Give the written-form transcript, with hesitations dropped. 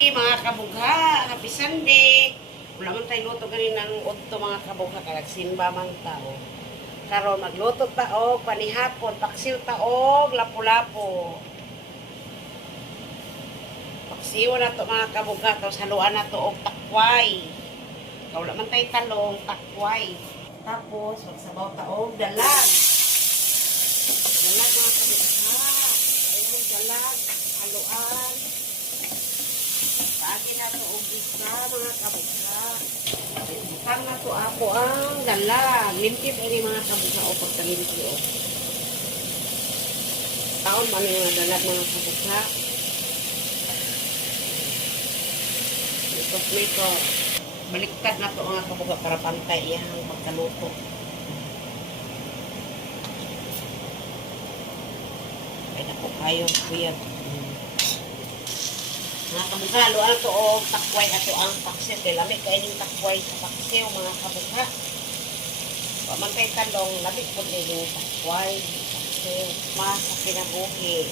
Mga kabugha, happy Sunday. Wala man tayo luto ganin ng udto mga kabugha kay nagsimba man tao. Karon magluto taog panihapon, paksiw taog lapu-lapu. Paksiw na to mga kabugha, tapos haluan na to og takway. Wala man tayo talong, takway. Tapos magsabaw taog dalag. Dalag mga kabugha. Ayun dalag, haluan. Lagi na ito og isa mga kabugha. Butang na ito ako ang dalag. Limpit ini mga kabugha o pagkalimpyo. Taon man yung dalag mga kabugha. Ito. Baliktad na ito mga kabugha para pantay yung pagkaluto. Kaya na po kayo kuya. Mga kabugha, luan ito o takway ato ang paksiw. Kaya lamig kayo yung takway sa paksiw mga kabugha. Pamantay talong, lamig po din yung takway. Paksiw, mas sa pinabuhi.